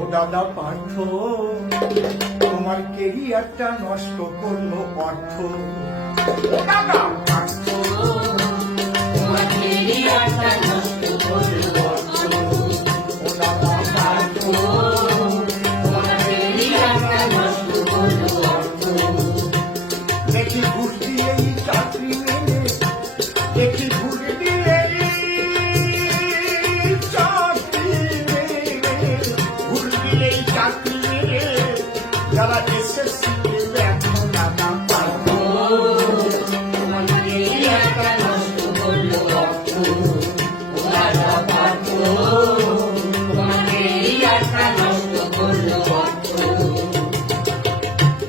ও দাদা পার্থ, তোমার কেরিয়ারটা নষ্ট করলো অর্থ। ও দাদা পার্থ, তোমার কেরিয়ারটা নষ্ট করলো অর্থ। ও দাদা পার্থ, তোমার কেরিয়ারটা নষ্ট করলো অর্থ। দেখি ঘুষ দিয়েই চাকরি মেলে, দেখি ঘুষ দিয়েই চাকরি মেলে, ঘুষ দিলেই চাকরি মেলে, যারা এসএসসি দেবে এখন দাদা পার্থ। তোমার কেরিয়ারটা নষ্ট করলো অর্থ। ও দাদা পার্থ, তোমার কেরিয়ারটা নষ্ট করলো অর্থ।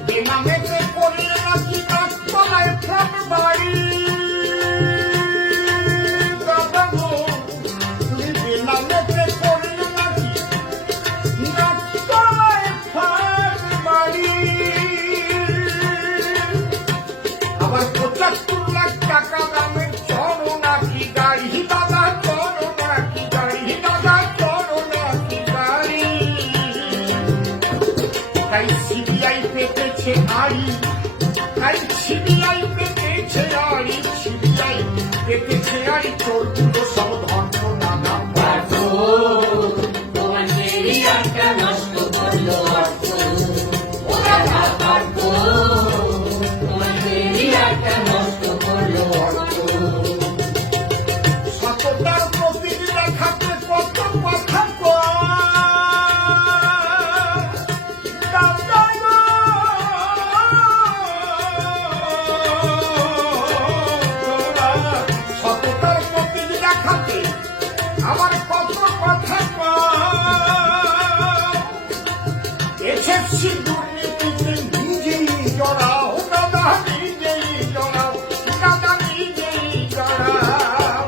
বেনামেতে করলে নাকি নাকতলায় ফ্ল্যাট বাড়ি। দাদা গো, তুমি বেনামেতে করলে নাকি নাকতলায় ফ্ল্যাট বাড়ি। আবার ৭৫ লাখ টাকা দামের চলো নাকি গাড়ি। দাদা চলো নাকি গাড়ি, দাদা চলো নাকি গাড়ি। তাই সিবিআই পেতেছে আড়ি, তাই সিবিআই পেতেছে আড়ি, সিবিআই পেতেছে আড়ি, চোরগুলো সব ধর্ম দাদা পার্থ। তোমার কেরিয়ারটা নষ্ট করলো অর্থ। ও দাদা পার্থ, তোমার কেরিয়ারটা নষ্ট করলো অর্থ। সততার প্রতীক দেখাতে কত কথা কয়। দাদা গো, সততার প্রতীক দেখাতে আমার কত কথা কয়। এসএসসি দুর্নীতিতে নিজেই জড়াও দাদা, নিজেই জড়াও দাদা, নিজেই জড়াও।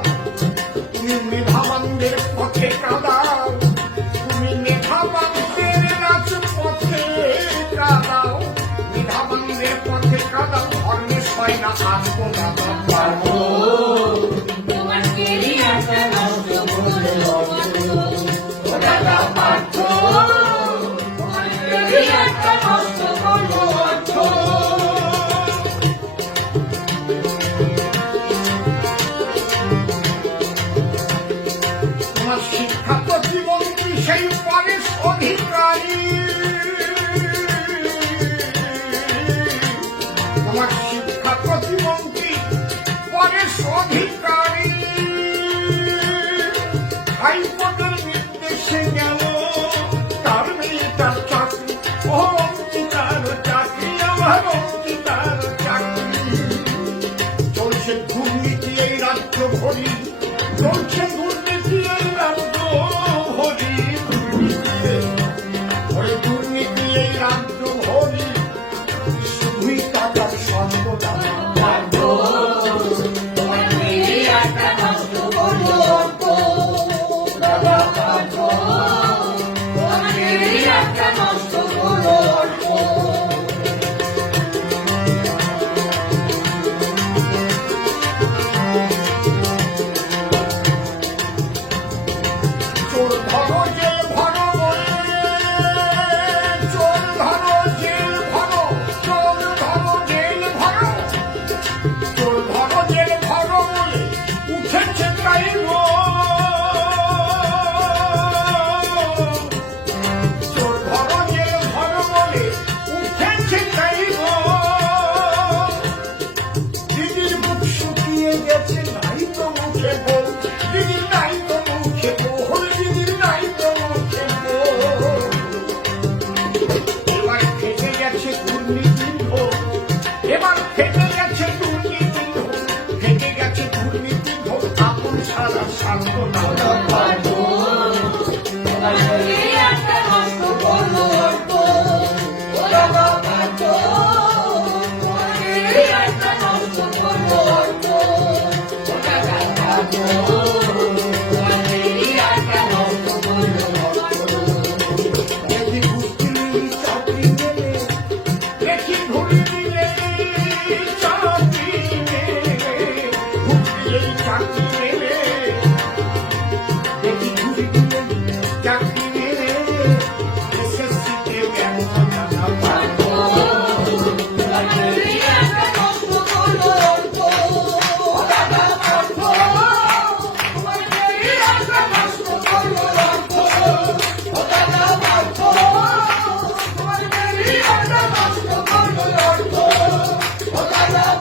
তুমি মেধাবানদের পথে কাদাও, তুমি মেধাবানদের রাজপথে কাদাও, মেধাবানদের পথে কাদাও, ধর্মে হয় না আসবো দাদা পার্থ। তোমার কেরিয়ারটা নষ্ট করলো অর্থ। ও দাদা পার্থ, তোমার কেরিয়ারটা নষ্ট করলো অর্থ। তোমার শিক্ষা প্রতিমন্ত্রী সেই পরেশ অধিকারী, তোমার শিক্ষা প্রতিমন্ত্রী পরেশ অধিকারী হাইকোর্টের নির্দেশে গেল তার মেয়েটার চাকরি। ও অঙ্কিতার চাকরি, আমার অঙ্কিতার চাকরি। চলছে দুর্নীতি এই রাজ্য ভরি, চলছে দুর্নীতি এই রাজ্য ভরি, দুর্নীতি এই রাজ্য ভরি, শুধুই টাকার সর্বদা পার্থ, তোমার কেরিয়ারটা নষ্ট করলো অর্থ। দাদা পার্থ, তোমার কেরিয়ারটা নষ্ট করলো অর্থ। চোর ধরো জেল ভরো বলে, চোর ধরো জেল ভরো, চোর ধরো জেল ভরো, চোর ধরো জেল ভরো বলে উঠেছে তাই গো। চোর ধরো জেল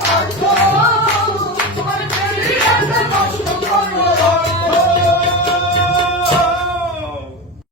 কাটবো